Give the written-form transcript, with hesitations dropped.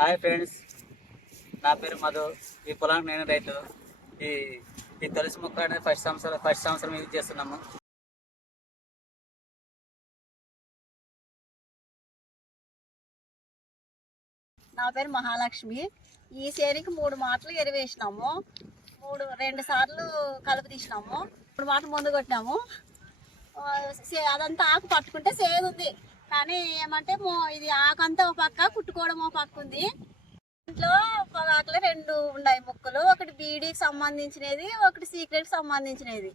Hi friends, నా పేరు మధు. ఈ పొలానికి నేను రైతు. ఈ ఈ తులసి మొక్క అనేది ఫస్ట్ సంవత్సరం యూజ్ చేస్తున్నాము. నా పేరు మహాలక్ష్మి. ఈ సేనికి 3 మాటలు ఎరువేసినాము. 2 సార్లు కలుపు తీసినాము, 3 మాటలు ముందు కొట్టినాము. అదంతా ఆకు పట్టుకుంటే సేదు ఉంది, కానీ ఏమంటే ఇది ఆకంతా ఒక పక్క, కుట్టుకోవడం ఒక పక్క ఉంది. ఇంట్లో పొగాకులు 2 ఉన్నాయి మొక్కలు, ఒకటి బీడీకి సంబంధించినది, ఒకటి సీక్రెట్కి సంబంధించినది.